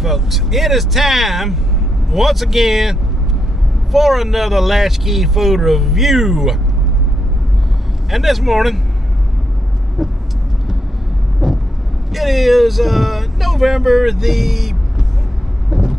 folks, it is time once again for another Latchkey food review. And this morning it is November the,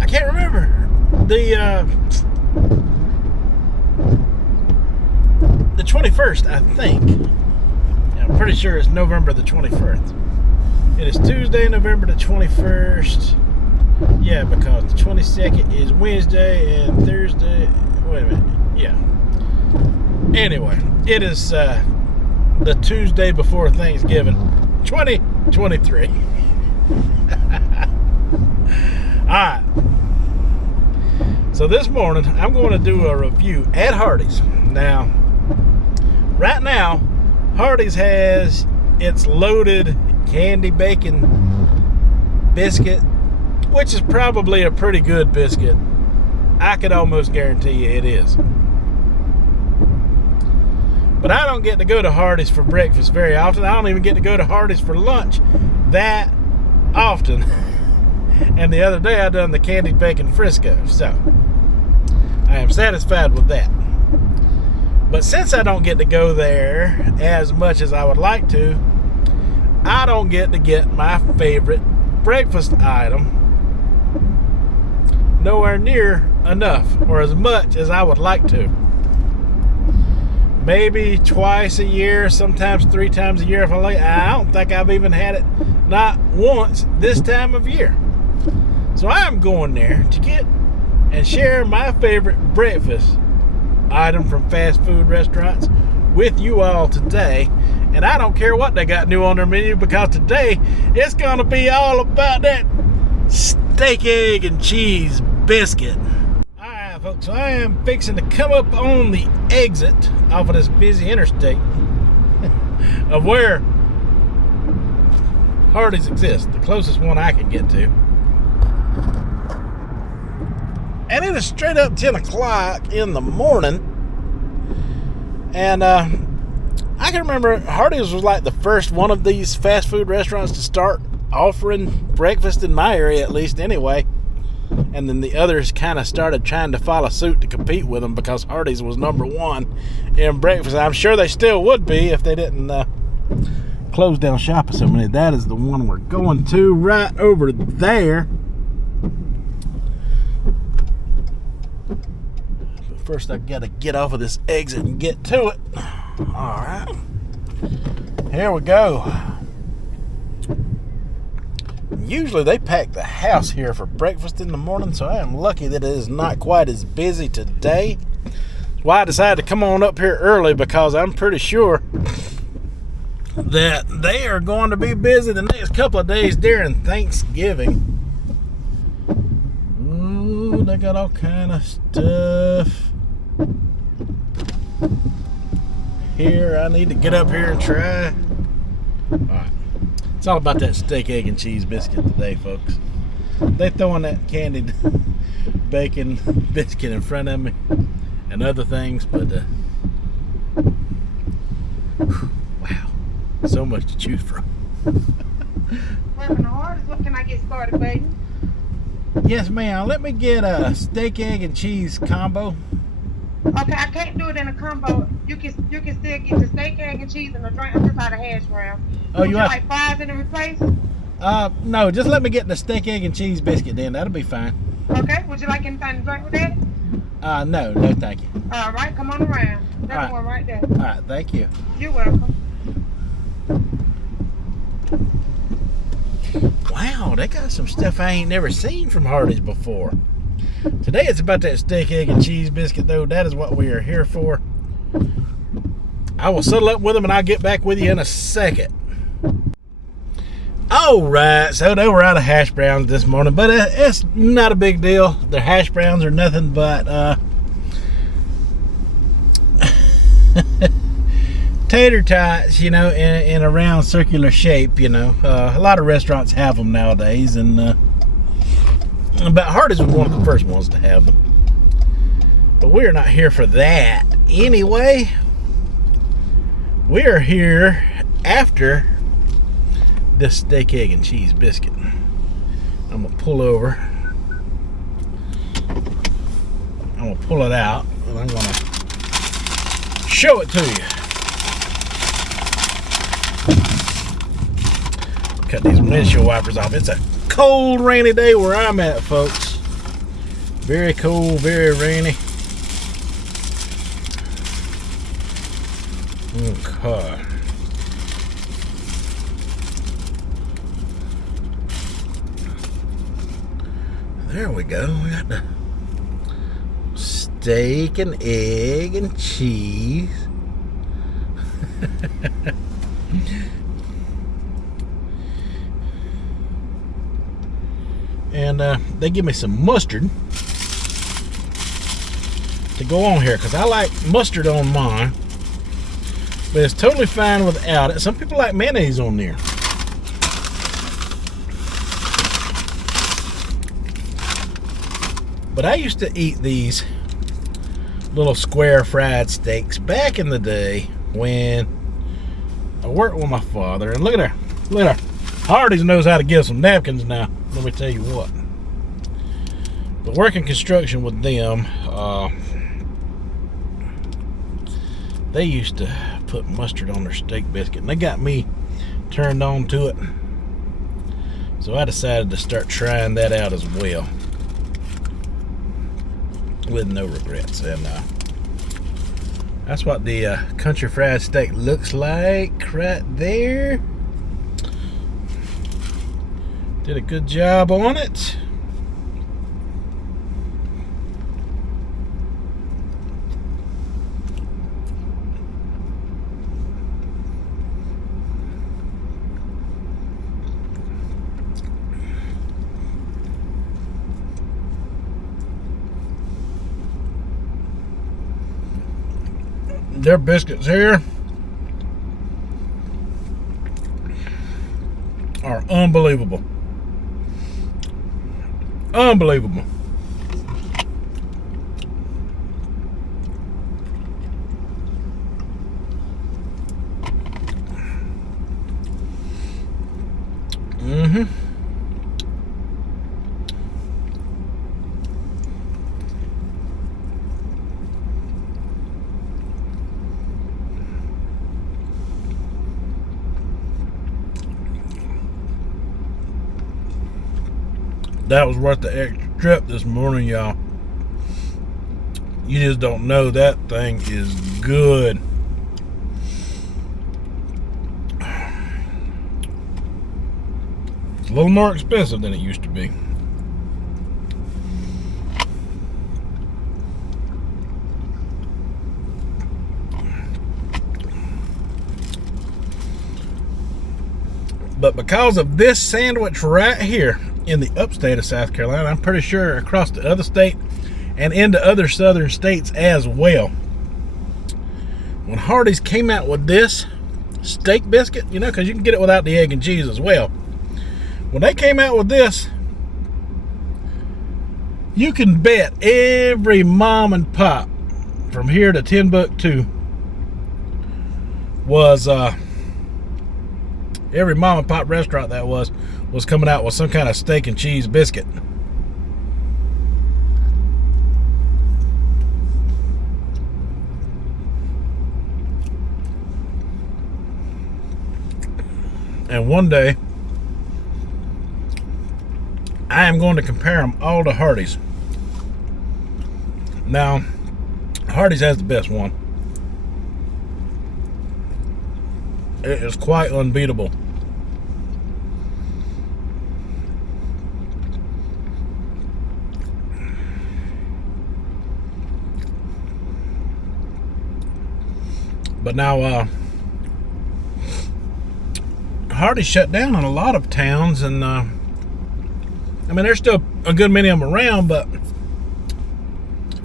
I can't remember, the 21st, I think. I'm pretty sure it's November the 21st. It is Tuesday, November the 21st. Yeah, because the 22nd is Wednesday and Thursday. Wait a minute. Yeah. Anyway, it is the Tuesday before Thanksgiving, 2023. Alright. So this morning, I'm going to do a review at Hardee's. Now, right now, Hardee's has its loaded candy bacon biscuit, which is probably a pretty good biscuit. I could almost guarantee you it is. But I don't get to go to Hardee's for breakfast very often. I don't even get to go to Hardee's for lunch that often. And the other day I done the candied bacon Frisco, so I am satisfied with that. But since I don't get to go there as much as I would like to, I don't get to get my favorite breakfast item nowhere near enough or as much as I would like to. Maybe twice a year, sometimes 3 times a year if I like. I don't think I've even had it not once this time of year. So I'm going there to get and share my favorite breakfast item from fast food restaurants with you all today. And I don't care what they got new on their menu, because today it's gonna be all about that steak, egg, and cheese biscuit. Alright folks, so I am fixing to come up on the exit off of this busy interstate of where Hardee's exists, the closest one I can get to. And it is straight up 10 o'clock in the morning. And I can remember Hardee's was like the first one of these fast food restaurants to start offering breakfast in my area, at least anyway. And then the others kind of started trying to follow suit to compete with them, because Hardee's was number one in breakfast. I'm sure they still would be if they didn't close down shop or something. That is the one we're going to right over there. But first I've got to get off of this exit and get to it. Alright, here we go. Usually they pack the house here for breakfast in the morning, so I am lucky that it is not quite as busy today. That's why I decided to come on up here early, because I'm pretty sure that they are going to be busy the next couple of days during Thanksgiving. Ooh, they got all kind of stuff here I need to get up here and try. Alright. It's all about that steak, egg, and cheese biscuit today, folks. They throwing that candied bacon biscuit in front of me and other things, but wow, so much to choose from. Working hard. What can I get started, baby? Yes, ma'am. Let me get a steak, egg, and cheese combo. Okay, I can't do it in a combo. You can still get the steak, egg, and cheese and the drink. I'm just out of hash brown. Oh, you like fries in the replace? No, just let me get the steak, egg, and cheese biscuit then. That'll be fine. Okay, would you like anything to drink with that? No, thank you. All right, come on around. That one right there. All right, thank you. You're welcome. Wow, they got some stuff I ain't never seen from Hardee's before. Today it's about that steak, egg, and cheese biscuit, though. That is what we are here for. I will settle up with them and I'll get back with you in a second. Alright, so they were out of hash browns this morning, but it's not a big deal. Their hash browns are nothing but tater tots, you know, in a round circular shape, you know. A lot of restaurants have them nowadays, and but Hardee's was one of the first ones to have them. But we're not here for that anyway. We are here after this steak, egg, and cheese biscuit. I'm gonna pull over. I'm gonna pull it out and I'm gonna show it to you. Cut these windshield wipers off. It's a cold, rainy day where I'm at, folks. Very cold, very rainy. Okay. There we go. We got the steak and egg and cheese. And they give me some mustard to go on here because I like mustard on mine, but it's totally fine without it. Some people like mayonnaise on there. But I used to eat these little square fried steaks back in the day when I worked with my father. And look at her. Look at her. Hardee's knows how to give some napkins now. Let me tell you what. But working construction with them, they used to put mustard on their steak biscuit. And they got me turned on to it. So I decided to start trying that out as well. With no regrets. And that's what the country fried steak looks like right there. Did a good job on it. Their biscuits here are unbelievable. Unbelievable. That was worth the extra trip this morning, y'all. You just don't know. That thing is good. It's a little more expensive than it used to be. But because of this sandwich right here in the upstate of South Carolina, I'm pretty sure across the other state and into other southern states as well, when Hardee's came out with this steak biscuit, you know, because you can get it without the egg and cheese as well. When they came out with this, you can bet every mom and pop from here to Timbuktu was every mom and pop restaurant that was coming out with some kind of steak and cheese biscuit. And one day, I am going to compare them all to Hardee's. Now, Hardee's has the best one. It is quite unbeatable. But now, Hardee shut down in a lot of towns, and I mean, there's still a good many of them around, but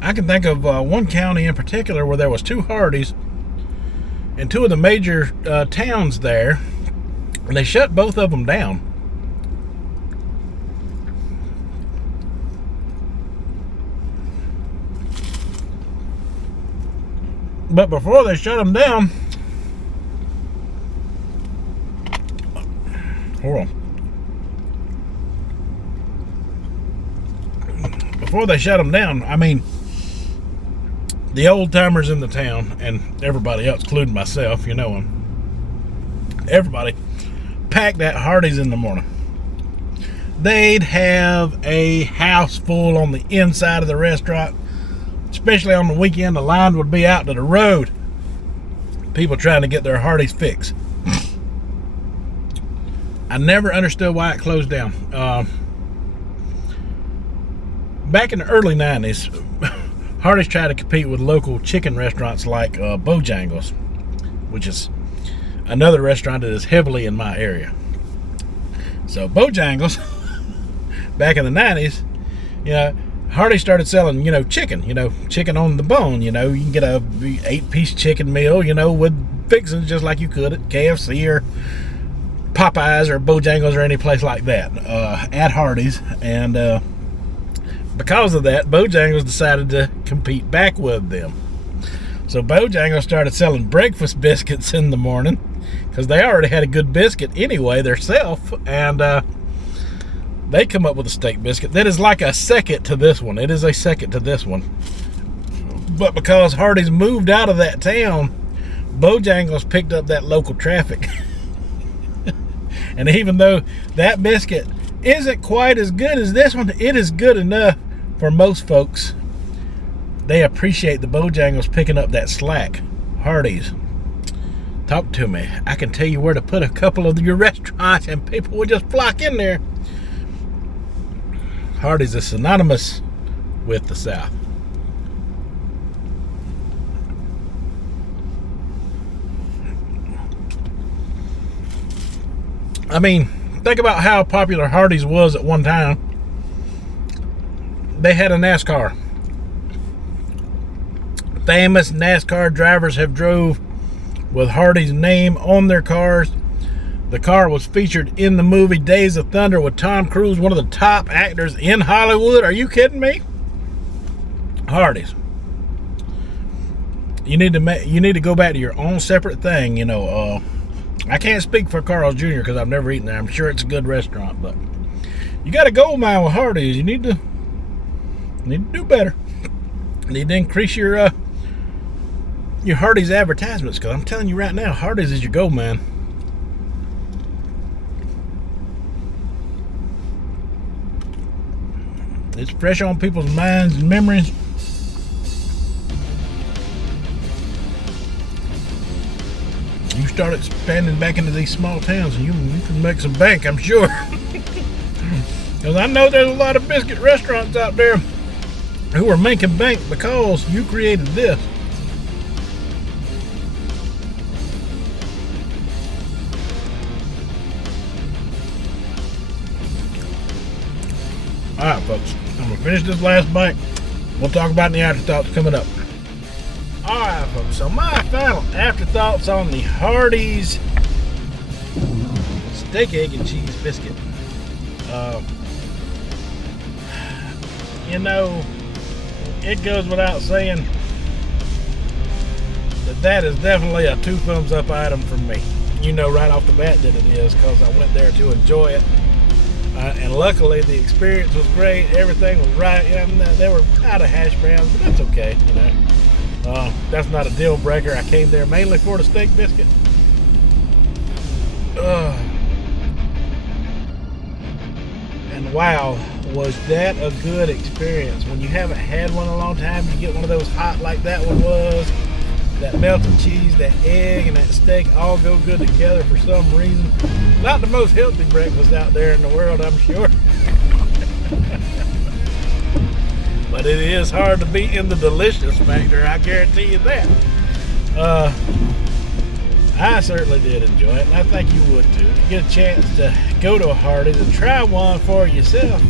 I can think of one county in particular where there was 2 Hardee's in 2 of the major towns there, and they shut both of them down. But before they shut them down, hold on. before they shut them down, I mean, the old timers in the town and everybody else, including myself, you know them, everybody packed that Hardee's in the morning. They'd have a house full on the inside of the restaurant, especially on the weekend. The line would be out to the road. People trying to get their Hardee's fix. I never understood why it closed down. Back in the early 90s, Hardee's tried to compete with local chicken restaurants like Bojangles, which is another restaurant that is heavily in my area. So Bojangles, back in the 90s, you know, Hardee started selling, you know, chicken on the bone. You know, you can get a 8-piece chicken meal, you know, with fixings just like you could at KFC or Popeyes or Bojangles or any place like that at Hardee's. And because of that, Bojangles decided to compete back with them. So Bojangles started selling breakfast biscuits in the morning because they already had a good biscuit anyway theirself, and they come up with a steak biscuit that is like a second to this one. It is a second to this one. But because Hardee's moved out of that town, Bojangles picked up that local traffic. And even though that biscuit isn't quite as good as this one, it is good enough for most folks. They appreciate the Bojangles picking up that slack. Hardee's, talk to me. I can tell you where to put a couple of your restaurants and people will just flock in there. Hardee's is synonymous with the South. I mean, think about how popular Hardee's was at one time. They had a NASCAR. Famous NASCAR drivers have drove with Hardee's name on their cars. The car was featured in the movie Days of Thunder with Tom Cruise, one of the top actors in Hollywood. Are you kidding me? Hardee's. You need to go back to your own separate thing. You know, I can't speak for Carl's Jr. because I've never eaten there. I'm sure it's a good restaurant, but you got a gold mine with Hardee's. You need to do better. You need to increase your Hardee's advertisements, because I'm telling you right now, Hardee's is your gold mine. It's fresh on people's minds and memories. You start expanding back into these small towns and you can make some bank, I'm sure. Because I know there's a lot of biscuit restaurants out there who are making bank because you created this. Alright, folks, I'm going to finish this last bite. We'll talk about the afterthoughts coming up. Alright, folks, so my final afterthoughts on the Hardee's steak, egg, and cheese biscuit. You know, it goes without saying that is definitely a 2 thumbs up item from me. You know right off the bat that it is, because I went there to enjoy it. And luckily the experience was great. Everything was right. You know, they were out of hash browns, but that's okay. You know, that's not a deal breaker. I came there mainly for the steak biscuit. And wow, was that a good experience. When you haven't had one in a long time, you get one of those hot like that one was. That melted cheese, that egg, and that steak all go good together for some reason. Not the most healthy breakfast out there in the world, I'm sure. But it is hard to beat in the delicious factor, I guarantee you that. I certainly did enjoy it, and I think you would too. If you get a chance to go to a Hardee's and try one for yourself,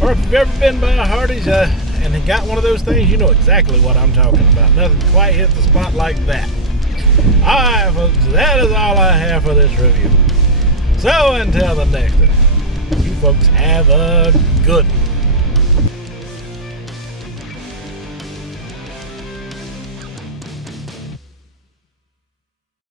or if you've ever been by a Hardee's and got one of those things, you know exactly what I'm talking about. Nothing quite hits the spot like that. Alright, folks, that is all I have for this review. So until the next one, you folks have a good one.